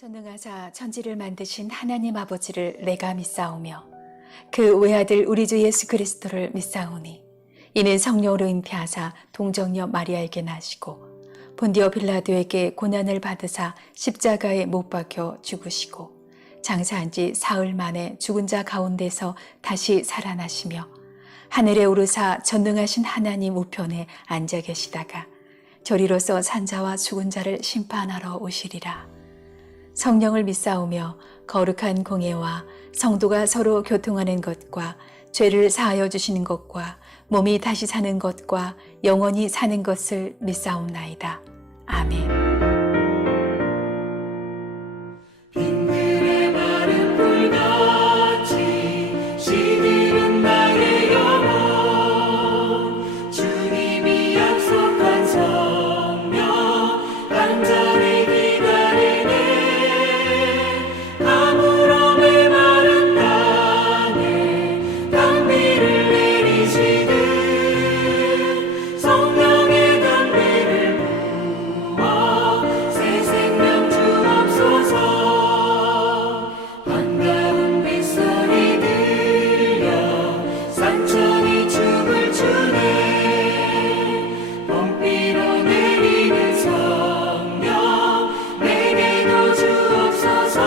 전능하사 천지를 만드신 하나님 아버지를 내가 믿사오며 그 외아들 우리 주 예수 그리스도를 믿사오니 이는 성령으로 잉태하사 동정녀 마리아에게 나시고 본디오 빌라도에게 고난을 받으사 십자가에 못 박혀 죽으시고 장사한 지 사흘 만에 죽은 자 가운데서 다시 살아나시며 하늘에 오르사 전능하신 하나님 우편에 앉아 계시다가 저리로서 산자와 죽은 자를 심판하러 오시리라. 성령을 믿사오며 거룩한 공예와 성도가 서로 교통하는 것과 죄를 사하여 주시는 것과 몸이 다시 사는 것과 영원히 사는 것을 믿사옵나이다. 아멘. 빈들의 마른 불같이 시들은 나의 영혼 주님이 약속한 성령 간절히 기다리네 가물음의 마른 땅에 단비를 내리시듯 성령의 단비를 부어 새 생명 주옵소서. 반가운 빗소리 들려 산천이 춤을 추네 봄비로 내리는 성령 내게도 주옵소서.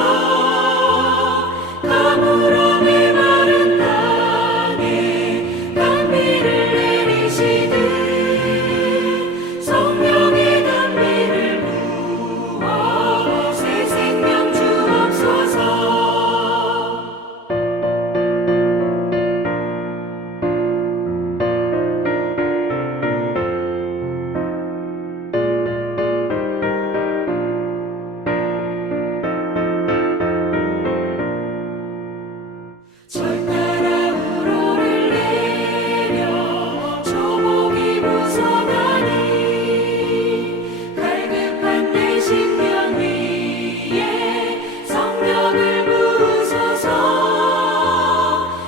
가물음의 마른 땅에 단비를 내리시듯 성령의 단비를 부어 새 생명 주옵소서. 절 따라 우로를 내려 조목이 부서가니 갈급한 내 심령 위에 성령을 부으소서.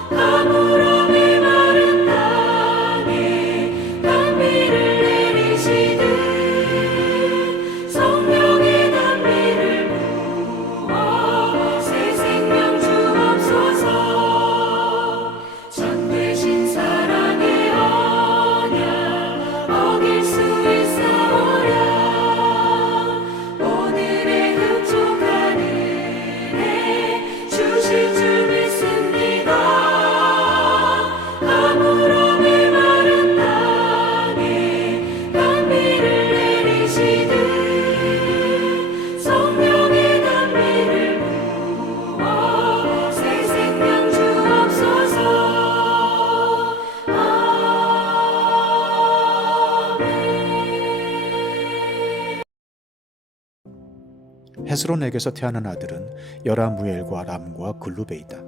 가물음의 마른 땅에 단비를 내리시듯 성령의 단비를 부어 새 생명 주옵소서. 참되신 사랑의 언약 어길 수 있사오랴. 오늘의 흡족한 은혜 주실 줄 믿습니다. 가물음의 마른 땅에 단비를 내리시듯 성령의 단비를 부어 새 생명 주옵소서. 헤스론에게서 태어난 아들은 여라무엘과 람과 글루베이다.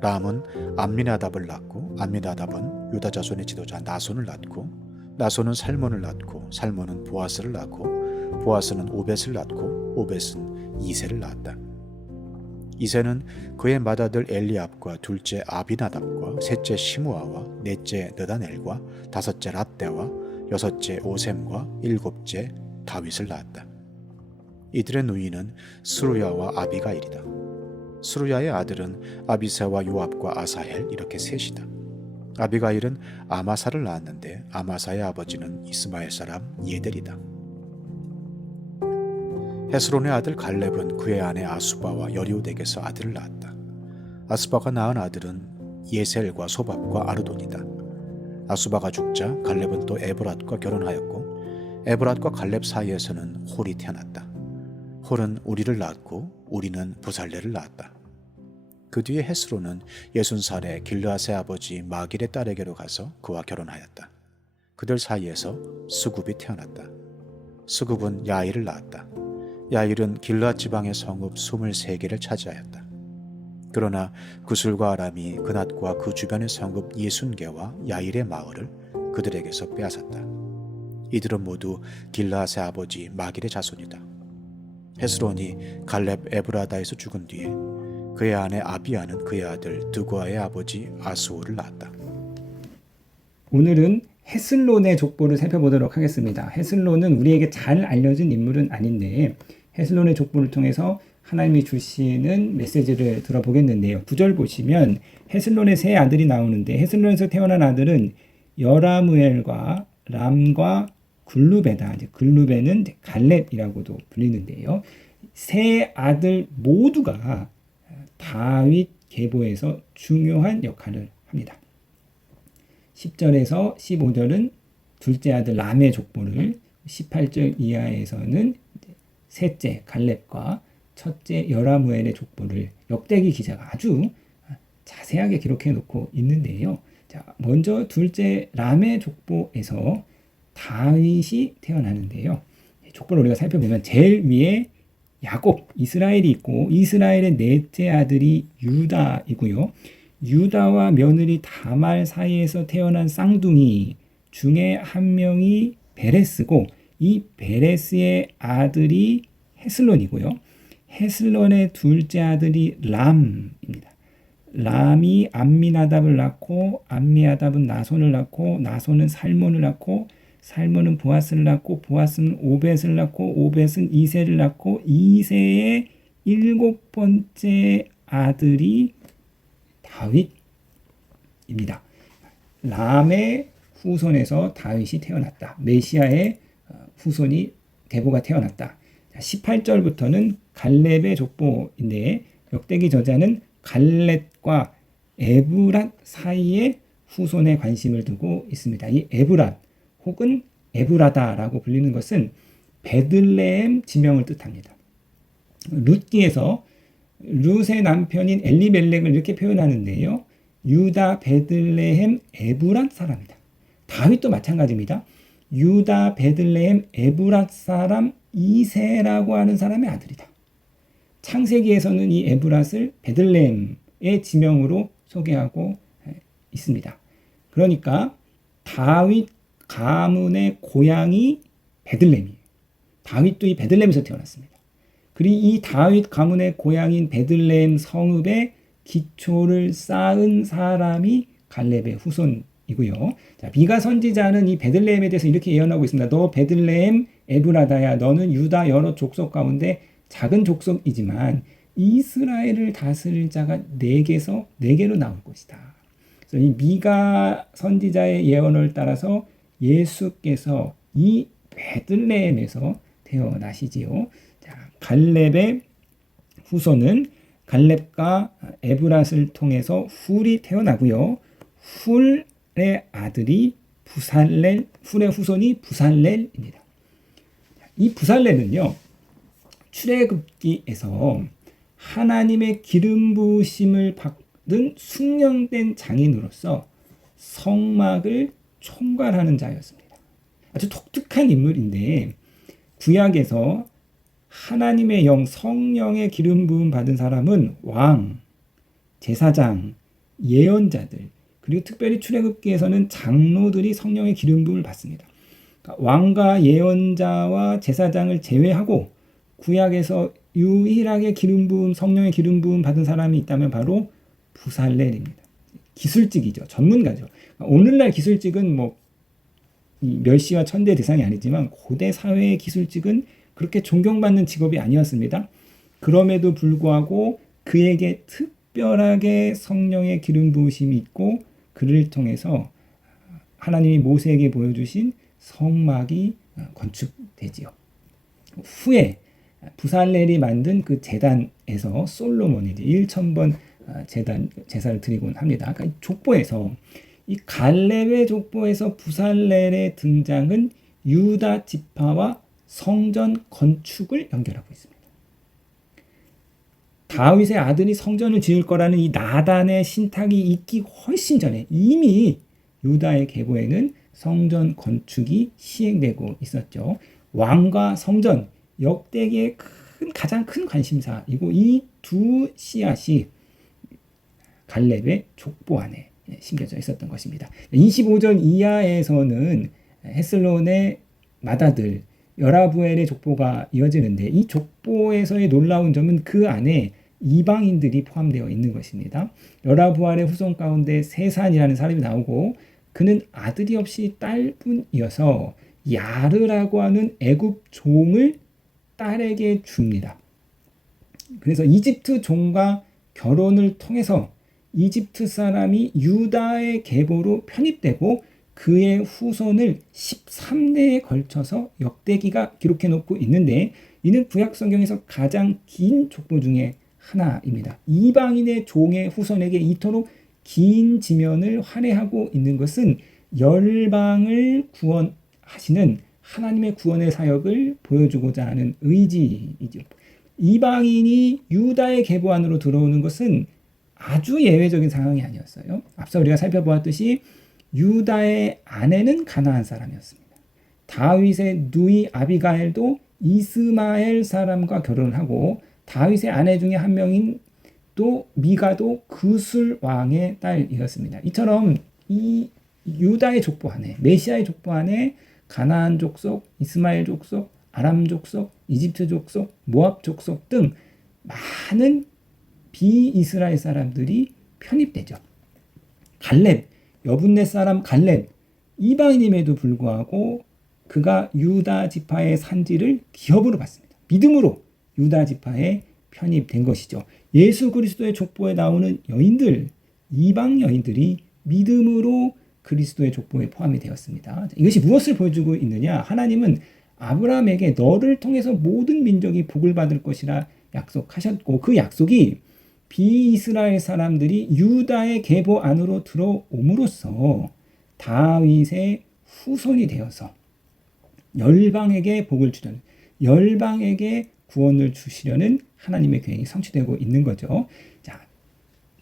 람은 암미나답을 낳고 암미나답은 유다 자손의 지도자 나손을 낳고 나손은 살몬을 낳고 살몬은 보아스를 낳고 보아스는 오벳을 낳고 오벳은 이세를 낳았다. 이세는 그의 맏아들 엘리압과 둘째 아비나답과 셋째 시므아와 넷째 느다넬과 다섯째 랍대와 여섯째 오셈과 일곱째 다윗을 낳았다. 이들의 누이는 스루야와 아비가일이다. 스루야의 아들은 아비새와 요압과 아사헬 이렇게 셋이다. 아비가일은 아마사를 낳았는데 아마사의 아버지는 이스마엘 사람 예델이다. 헤스론의 아들 갈렙은 그의 아내 아수바와 여리오덱에서 아들을 낳았다. 아수바가 낳은 아들은 예셀과 소밥과 아르돈이다. 아수바가 죽자 갈렙은 또 에브랏과 결혼하였고 에브랏과 갈렙 사이에서는 홀이 태어났다. 홀은 우리를 낳았고 우리는 부살레를 낳았다. 그 뒤에 헤스론은 60살에 길르앗의 아버지 마길의 딸에게로 가서 그와 결혼하였다. 그들 사이에서 수굽이 태어났다. 수굽은 야일을 낳았다. 야일은 길르앗 지방의 성읍 23개를 차지하였다. 그러나 구술과 아람이 그낫과 그 주변의 성읍 60개와 야일의 마을을 그들에게서 빼앗았다. 이들은 모두 길르앗의 아버지 마길의 자손이다. 헤스론이 갈렙 에브라다에서 죽은 뒤에 그의 아내 아비아는 그의 아들 드고아의 아버지 아스오를 낳았다. 오늘은 헤슬론의 족보를 살펴보도록 하겠습니다. 헤슬론은 우리에게 잘 알려진 인물은 아닌데 헤슬론의 족보를 통해서 하나님이 주시는 메시지를 들어보겠는데요. 9절 보시면 헤슬론의 세 아들이 나오는데 헤슬론에서 태어난 아들은 여라무엘과 람과 글루베다. 이제 글루베는 갈렙이라고도 불리는데요. 세 아들 모두가 다윗 계보에서 중요한 역할을 합니다. 10절에서 15절은 둘째 아들 람의 족보를, 18절 이하에서는 셋째 갈렙과 첫째 여라무엘의 족보를 역대기 기자가 아주 자세하게 기록해 놓고 있는데요. 자, 먼저 둘째 람의 족보에서 다윗이 태어나는데요. 족보를 우리가 살펴보면 제일 위에 야곱, 이스라엘이 있고 이스라엘의 넷째 아들이 유다이고요. 유다와 며느리 다말 사이에서 태어난 쌍둥이 중에 한 명이 베레스고 이 베레스의 아들이 헤슬론이고요. 헤슬론의 둘째 아들이 람입니다. 람이 암미나답을 낳고 암미나답은 나손을 낳고 나손은 살몬을 낳고 살몬은 보아스를 낳고 보아스는 오벳을 낳고 오벳은 이새를 낳고 이새의 7번째 아들이 다윗입니다. 람의 후손에서 다윗이 태어났다. 메시아의 후손이 계보가 태어났다. 18절부터는 갈렙의 족보인데 역대기 저자는 갈렙과 에브랏 사이의 후손에 관심을 두고 있습니다. 이 에브랏 혹은 에브라다라고 불리는 것은 베들레헴 지명을 뜻합니다. 룻기에서 룻의 남편인 엘리멜렉을 이렇게 표현하는데요. 유다 베들레헴 에브랏 사람이다. 다윗도 마찬가지입니다. 유다 베들레헴 에브랏 사람 이새라고 하는 사람의 아들이다. 창세기에서는 이 에브랏을 베들레헴의 지명으로 소개하고 있습니다. 그러니까 다윗 가문의 고향이 베들레헴이에요. 다윗도 이 베들레헴에서 태어났습니다. 그리고 이 다윗 가문의 고향인 베들레헴 성읍의 기초를 쌓은 사람이 갈렙의 후손이고요. 자, 미가 선지자는 이 베들레헴에 대해서 이렇게 예언하고 있습니다. 너 베들레헴 에브라다야, 너는 유다 여러 족속 가운데 작은 족속이지만 이스라엘을 다스릴 자가 네개로 나올 것이다. 그래서 이 미가 선지자의 예언을 따라서 예수께서 이 베들레헴에서 태어나시지요. 자, 갈렙의 후손은 갈렙과 에브랏을 통해서 훌이 태어나고요. 훌의 아들이 부살렐, 훌의 후손이 부살렐입니다. 이 부살렐은요, 출애굽기에서 하나님의 기름 부으심을 받은 숙련된 장인으로서 성막을 총괄하는 자였습니다. 아주 독특한 인물인데 구약에서 하나님의 영 성령의 기름 부음 받은 사람은 왕, 제사장, 예언자들 그리고 특별히 출애굽기에서는 장로들이 성령의 기름 부음을 받습니다. 그러니까 왕과 예언자와 제사장을 제외하고 구약에서 유일하게 기름 부음 성령의 기름 부음 받은 사람이 있다면 바로 부살렐입니다. 기술직이죠. 전문가죠. 오늘날 기술직은 뭐 멸시와 천대 대상이 아니지만 고대 사회의 기술직은 그렇게 존경받는 직업이 아니었습니다. 그럼에도 불구하고 그에게 특별하게 성령의 기름 부으심이 있고 그를 통해서 하나님이 모세에게 보여주신 성막이 건축되지요. 후에 부살렐이 만든 그 제단에서 솔로몬이 1000번 제사를 드리곤 합니다. 그러니까 족보에서 이 갈렙의 족보에서 부살렐의 등장은 유다 지파와 성전 건축을 연결하고 있습니다. 다윗의 아들이 성전을 지을 거라는 이 나단의 신탁이 있기 훨씬 전에 이미 유다의 계보에는 성전 건축이 시행되고 있었죠. 왕과 성전, 역대기의 가장 큰 관심사이고 이 두 씨앗이 갈렙의 족보 안에 심겨져 있었던 것입니다. 25절 이하에서는 헤슬론의 맏아들 여라부엘의 족보가 이어지는데 이 족보에서의 놀라운 점은 그 안에 이방인들이 포함되어 있는 것입니다. 여라부엘의 후손 가운데 세산이라는 사람이 나오고 그는 아들이 없이 딸뿐이어서 야르라고 하는 애굽 종을 딸에게 줍니다. 그래서 이집트 종과 결혼을 통해서 이집트 사람이 유다의 계보로 편입되고 그의 후손을 13대에 걸쳐서 역대기가 기록해 놓고 있는데 이는 구약 성경에서 가장 긴 족보 중에 하나입니다. 이방인의 종의 후손에게 이토록 긴 지면을 할애하고 있는 것은 열방을 구원하시는 하나님의 구원의 사역을 보여주고자 하는 의지이죠. 이방인이 유다의 계보 안으로 들어오는 것은 아주 예외적인 상황이 아니었어요. 앞서 우리가 살펴보았듯이 유다의 아내는 가나안 사람이었습니다. 다윗의 누이 아비가일도 이스마엘 사람과 결혼을 하고 다윗의 아내 중에 한 명인 또 미가도 그술 왕의 딸이었습니다. 이처럼 이 유다의 족보 안에 메시아의 족보 안에 가나안 족속, 이스마엘 족속, 아람 족속, 이집트 족속, 모압 족속 등 많은 비이스라엘 사람들이 편입되죠. 갈렙, 여분네 사람 갈렙, 이방인임에도 불구하고 그가 유다 지파의 산지를 기업으로 받습니다. 믿음으로 유다 지파에 편입된 것이죠. 예수 그리스도의 족보에 나오는 여인들, 이방 여인들이 믿음으로 그리스도의 족보에 포함이 되었습니다. 이것이 무엇을 보여주고 있느냐? 하나님은 아브라함에게 너를 통해서 모든 민족이 복을 받을 것이라 약속하셨고 그 약속이 비이스라엘 사람들이 유다의 계보 안으로 들어옴으로써 다윗의 후손이 되어서 열방에게 복을 주려는, 열방에게 구원을 주시려는 하나님의 계획이 성취되고 있는 거죠. 자,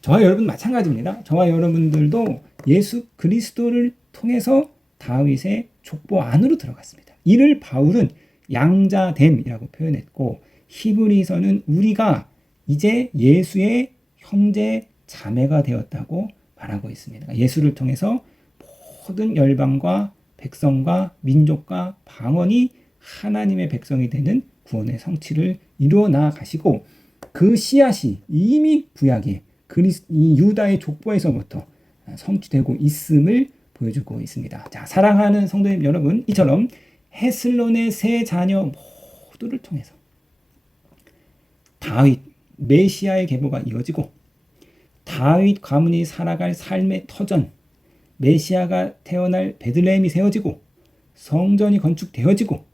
저와 여러분 마찬가지입니다. 저와 여러분들도 예수 그리스도를 통해서 다윗의 족보 안으로 들어갔습니다. 이를 바울은 양자됨이라고 표현했고 히브리서는 우리가 이제 예수의 형제 자매가 되었다고 말하고 있습니다. 예수를 통해서 모든 열방과 백성과 민족과 방언이 하나님의 백성이 되는 구원의 성취를 이루어 나가시고 그 씨앗이 이미 구약의 이 유다의 족보에서부터 성취되고 있음을 보여주고 있습니다. 자, 사랑하는 성도님 여러분, 이처럼 헤슬론의 세 자녀 모두를 통해서 다윗 메시아의 계보가 이어지고 다윗 가문이 살아갈 삶의 터전 메시아가 태어날 베들레헴이 세워지고 성전이 건축되어지고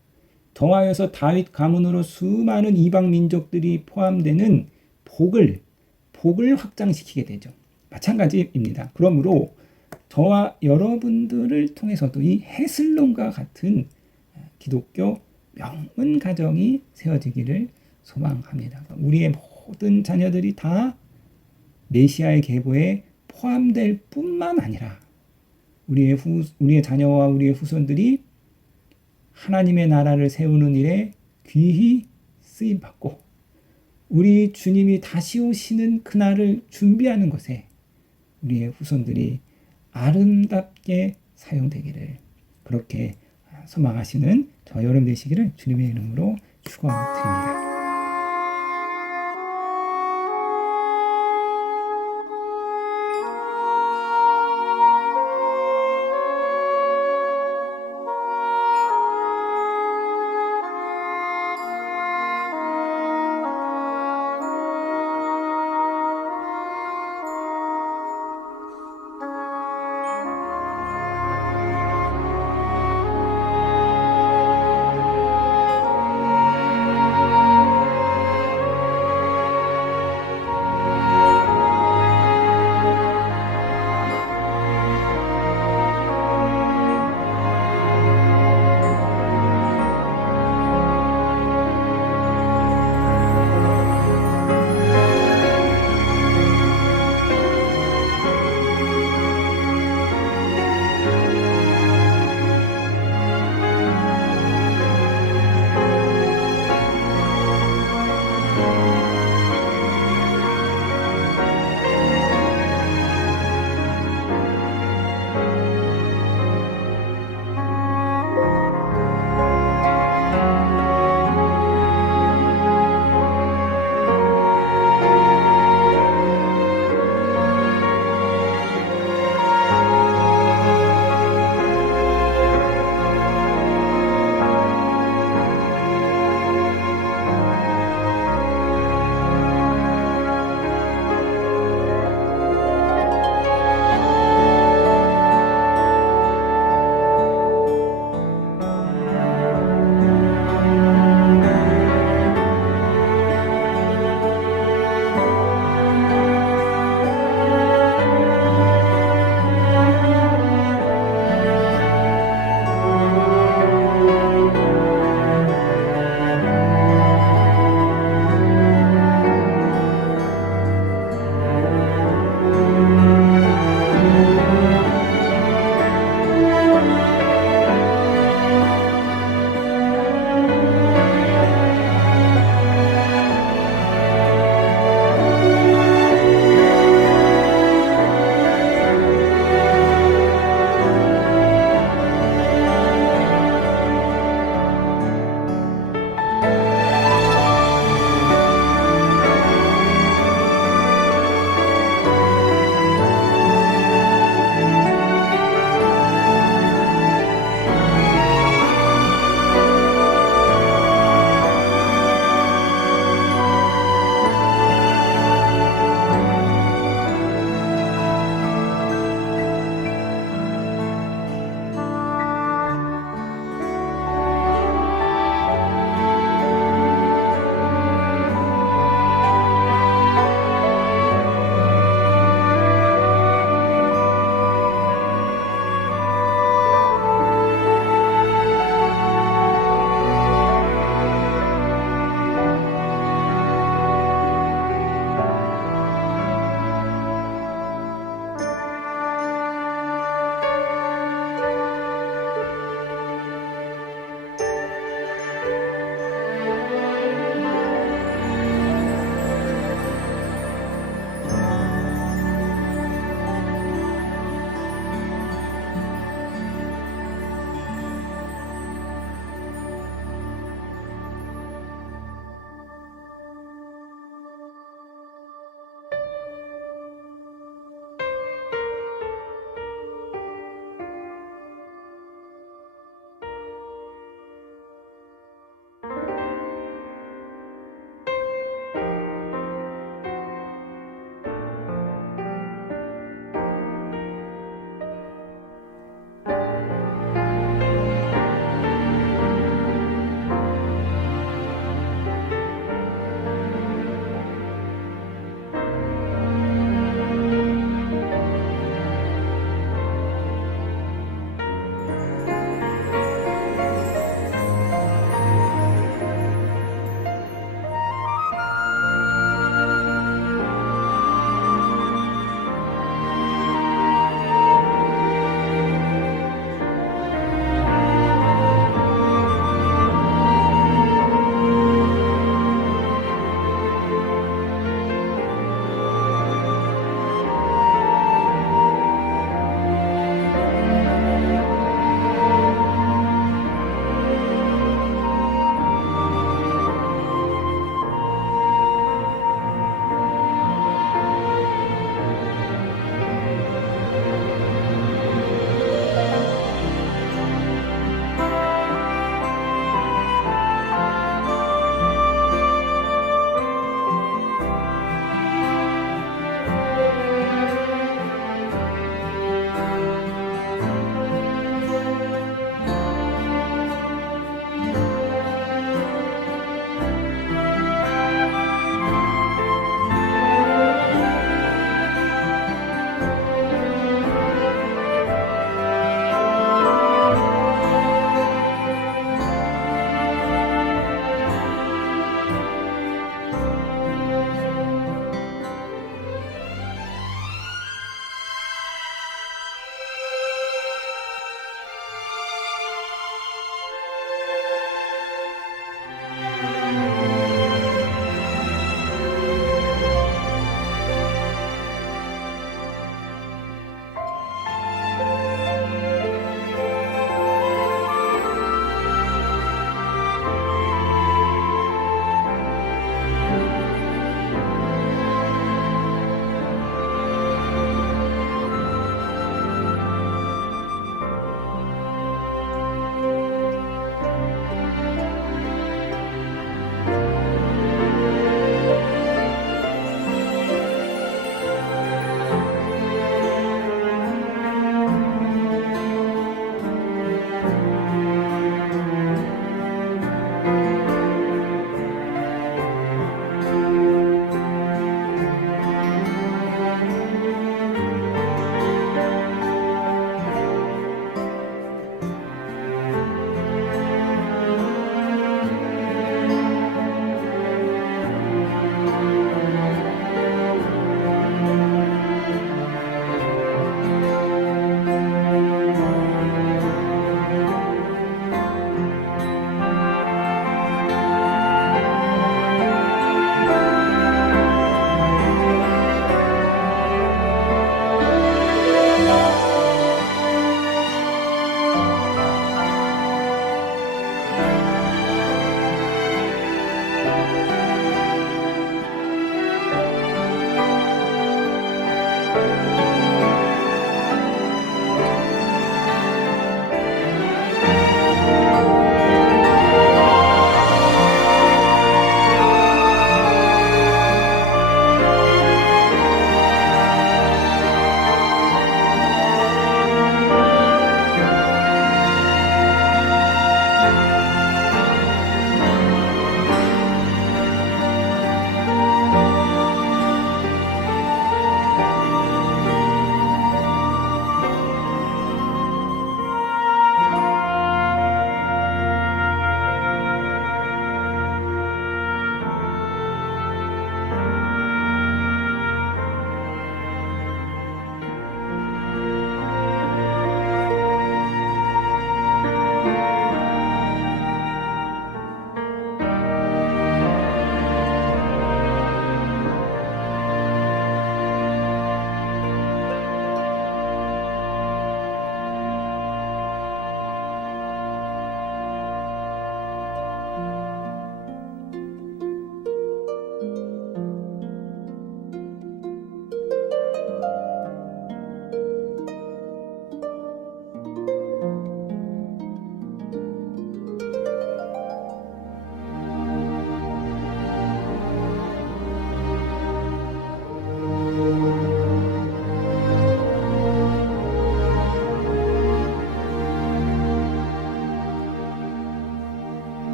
더하여서 다윗 가문으로 수많은 이방 민족들이 포함되는 복을 확장시키게 되죠. 마찬가지입니다. 그러므로 저와 여러분들을 통해서도 이 헤슬론과 같은 기독교 명문 가정이 세워지기를 소망합니다. 우리의 모든 자녀들이 다 메시아의 계보에 포함될 뿐만 아니라 우리의 자녀와 우리의 후손들이 하나님의 나라를 세우는 일에 귀히 쓰임받고 우리 주님이 다시 오시는 그날을 준비하는 것에 우리의 후손들이 아름답게 사용되기를 그렇게 소망하시는 저 여러분 되시기를 주님의 이름으로 축원드립니다.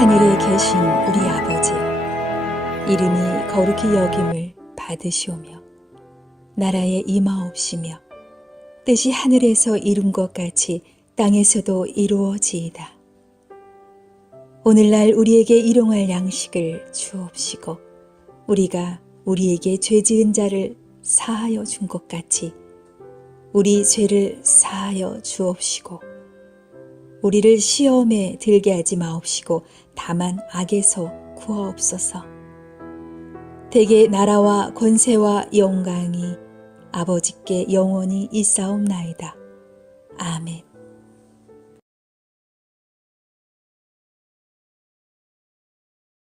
하늘에 계신 우리 아버지여, 이름이 거룩히 여김을 받으시오며 나라에 임하옵시며 뜻이 하늘에서 이룬 것 같이 땅에서도 이루어지이다. 오늘날 우리에게 일용할 양식을 주옵시고 우리가 우리에게 죄 지은 자를 사하여 준 것 같이 우리 죄를 사하여 주옵시고 우리를 시험에 들게 하지 마옵시고 다만 악에서 구하옵소서. 대개 나라와 권세와 영광이 아버지께 영원히 있사옵나이다. 아멘.